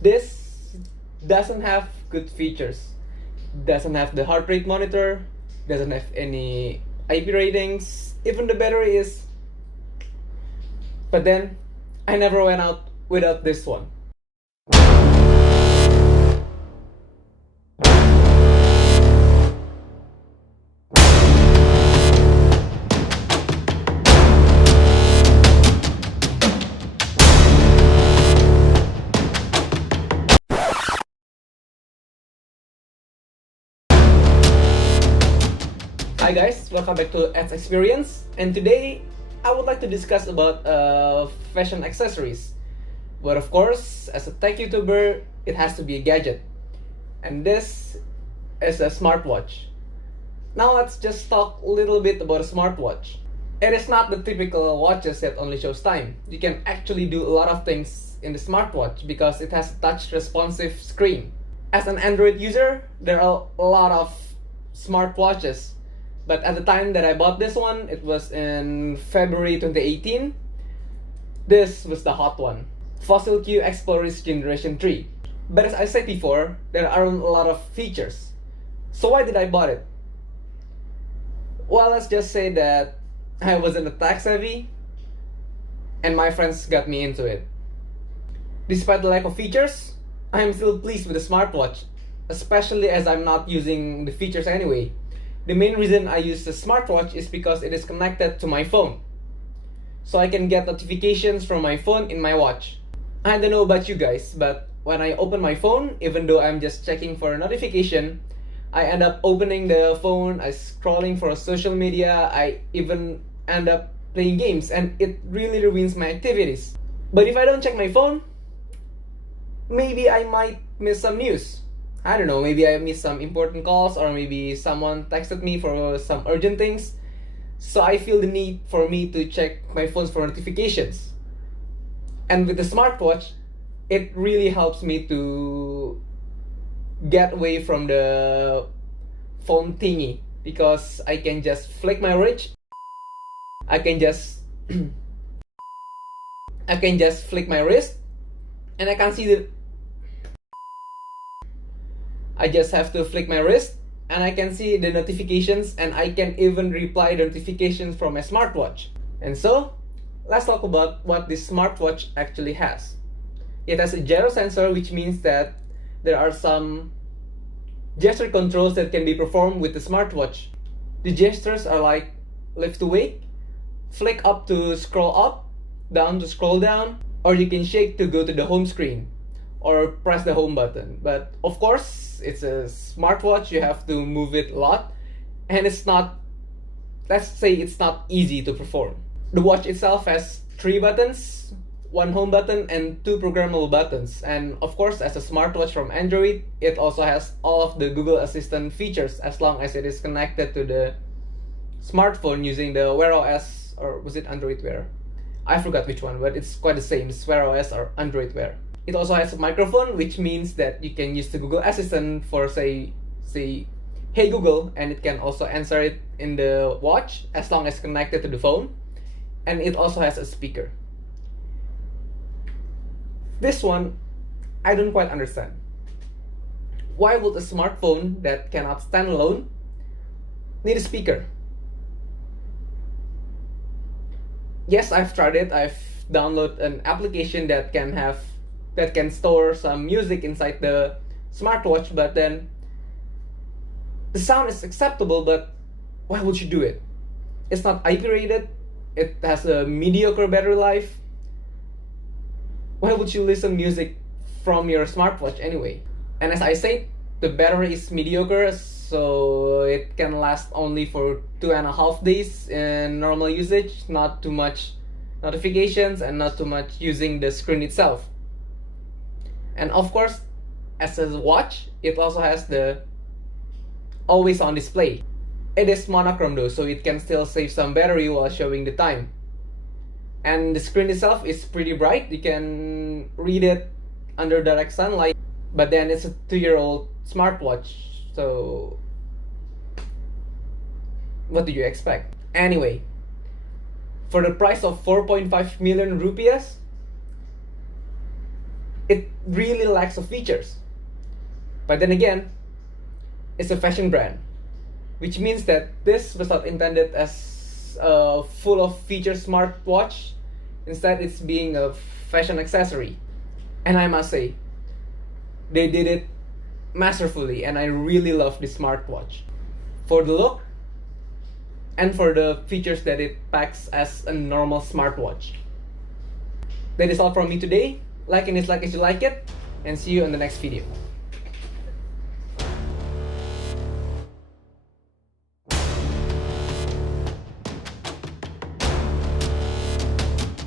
This doesn't have good features. Doesn't have the heart rate monitor, doesn't have any IP ratings, even the battery is. But then, I never went out without this one. Hi guys, welcome back to Experience, and today I would like to discuss about fashion accessories. But of course, as a tech YouTuber, it has to be a gadget, and this is a smartwatch. Now let's just talk a little bit about a smartwatch. It is not the typical watches that only shows time. You can actually do a lot of things in the smartwatch because it has a touch responsive screen. As an Android user, there are a lot of smartwatches. But at the time that I bought this one, it was in February 2018. This was the hot one. Fossil Q Explorist Generation 3. But as I said before, there aren't a lot of features. So why did I bought it? Well, let's just say that I wasn't tech savvy, and my friends got me into it. Despite the lack of features, I am still pleased with the smartwatch, especially as I'm not using the features anyway. The main reason I use the smartwatch is because it is connected to my phone. So I can get notifications from my phone in my watch. I don't know about you guys, but when I open my phone, even though I'm just checking for a notification, I end up opening the phone, I scrolling for social media, I even end up playing games, and it really ruins my activities. But if I don't check my phone, maybe I might miss some news. I don't know, maybe I missed some important calls, or maybe someone texted me for some urgent things. So I feel the need for me to check my phones for notifications. And with the smartwatch, it really helps me to get away from the phone thingy, because I can just flick my wrist. I can just flick my wrist, and I can see the I just have to flick my wrist and I can see the notifications, and I can even reply the notifications from my smartwatch. And so, let's talk about what this smartwatch actually has. It has a gyro sensor, which means that there are some gesture controls that can be performed with the smartwatch. The gestures are like lift to wake, flick up to scroll up, down to scroll down, or you can shake to go to the home screen, or press the home button. But of course, it's a smartwatch, you have to move it a lot, and it's not, let's say it's not easy to perform. The watch itself has 3 buttons, 1 home button and 2 programmable buttons. And of course, as a smartwatch from Android, it also has all of the Google Assistant features as long as it is connected to the smartphone using the Wear OS, or was it Android Wear? I forgot which one, but it's quite the same, it's Wear OS or Android Wear. It also has a microphone, which means that you can use the Google Assistant for say, hey Google, and it can also answer it in the watch as long as connected to the phone. And it also has a speaker. This one, I don't quite understand. Why would a smartphone that cannot stand alone need a speaker? Yes, I've tried it. I've downloaded an application that can store some music inside the smartwatch, but then the sound is acceptable, but why would you do it? It's not IP rated, it has a mediocre battery life. Why would you listen music from your smartwatch anyway? And as I said, the battery is mediocre, so it can last only for 2.5 days in normal usage, not too much notifications and not too much using the screen itself. And of course, as a watch, it also has the always on display. It is monochrome though, so it can still save some battery while showing the time. And the screen itself is pretty bright, you can read it under direct sunlight, but then it's a 2-year-old smartwatch, so what do you expect? Anyway, for the price of 4.5 million rupiahs, it really lacks of features. But then again, it's a fashion brand, which means that this was not intended as a full of features smartwatch. Instead, it's being a fashion accessory. And I must say, they did it masterfully, and I really love this smartwatch for the look and for the features that it packs as a normal smartwatch. That is all from me today. Like and dislike if you like it, and see you in the next video.